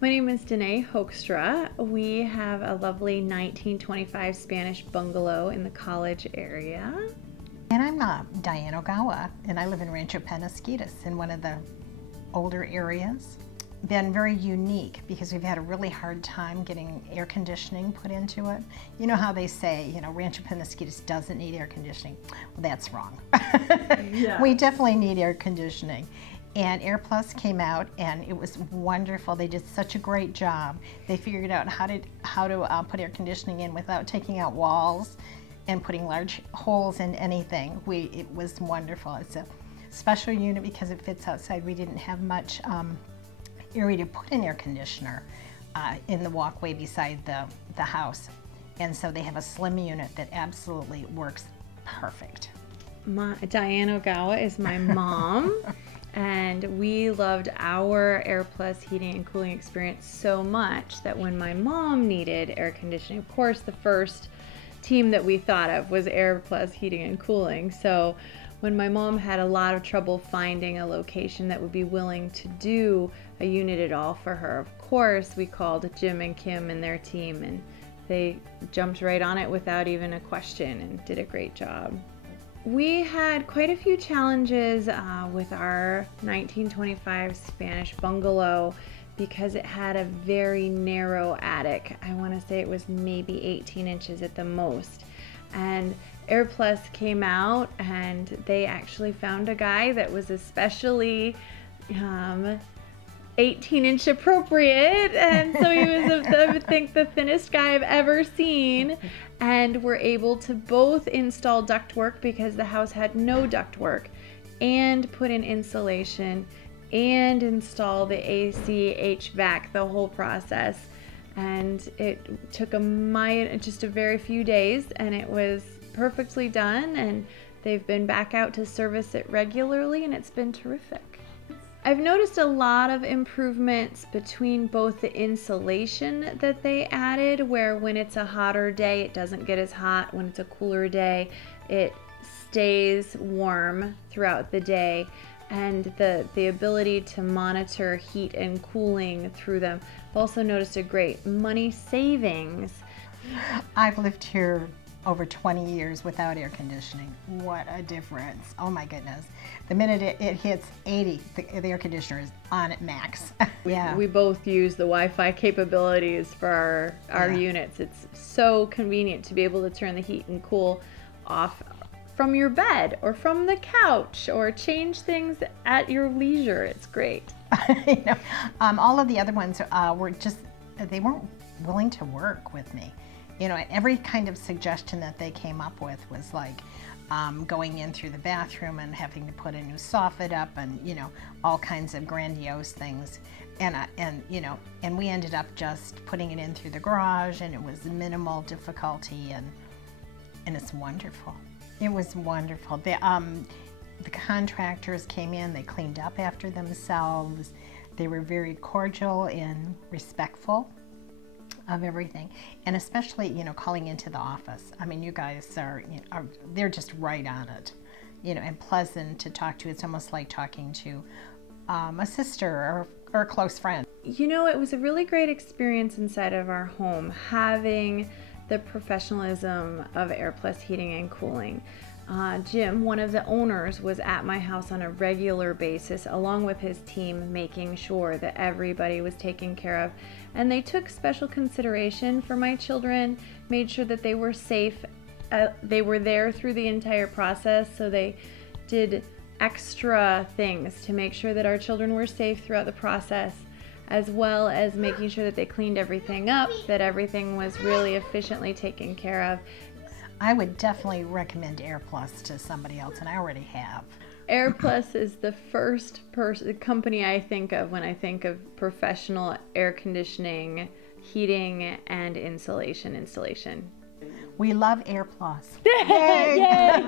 My name is Danae H. We have a lovely 1925 Spanish bungalow in the College area. And I'm Diann O, and I live in Rancho Penasquitos in one of the older areas. Been very unique because we've had a really hard time getting air conditioning put into it. You know how they say, Rancho Penasquitos doesn't need air conditioning. Well, that's wrong. Yeah. We definitely need air conditioning. And Air Plus came out and it was wonderful. They did such a great job. They figured out how to put air conditioning in without taking out walls and putting large holes in anything. It was wonderful. It's a special unit because it fits outside. We didn't have much area to put an air conditioner in the walkway beside the house. And so they have a slim unit that absolutely works perfect. Diann O is my mom. And we loved our Air Plus heating and cooling experience so much that when my mom needed air conditioning, of course the first team that we thought of was Air Plus heating and cooling. So when my mom had a lot of trouble finding a location that would be willing to do a unit at all for her, of course we called Jim and Kim and their team, and they jumped right on it without even a question and did a great job. We had quite a few challenges with our 1925 Spanish bungalow because it had a very narrow attic. I want to say it was maybe 18 inches at the most. And Air Plus came out and they actually found a guy that was especially 18-inch appropriate, and so he was, I would think, the thinnest guy I've ever seen. And we're able to both install ductwork because the house had no ductwork, and put in insulation, and install the AC, HVAC, the whole process. And it took just a very few days, and it was perfectly done, and they've been back out to service it regularly, and it's been terrific. I've noticed a lot of improvements between both the insulation that they added, where when it's a hotter day it doesn't get as hot, when it's a cooler day it stays warm throughout the day, and the ability to monitor heat and cooling through them. I've also noticed a great money savings. I've lived here over 20 years without air conditioning. What a difference. Oh my goodness. The minute it hits 80, the air conditioner is on at max. Yeah. We both use the Wi-Fi capabilities for our units. It's so convenient to be able to turn the heat and cool off from your bed or from the couch, or change things at your leisure. It's great. All of the other ones they weren't willing to work with me. Every kind of suggestion that they came up with was like going in through the bathroom and having to put a new soffit up, and all kinds of grandiose things. And we ended up just putting it in through the garage, and it was minimal difficulty, and it's wonderful. It was wonderful. The contractors came in, they cleaned up after themselves. They were very cordial and respectful of everything, and especially calling into the office. I mean, you guys they're just right on it, and pleasant to talk to. It's almost like talking to a sister or a close friend. It was a really great experience inside of our home, having the professionalism of Air Plus heating and cooling. Jim, one of the owners, was at my house on a regular basis along with his team, making sure that everybody was taken care of, and they took special consideration for my children, made sure that they were safe. They were there through the entire process, so they did extra things to make sure that our children were safe throughout the process, as well as making sure that they cleaned everything up, that everything was really efficiently taken care of. I would definitely recommend Air Plus to somebody else, and I already have. Air Plus is the first company I think of when I think of professional air conditioning, heating, and installation. We love Air Plus. Yay! Yay!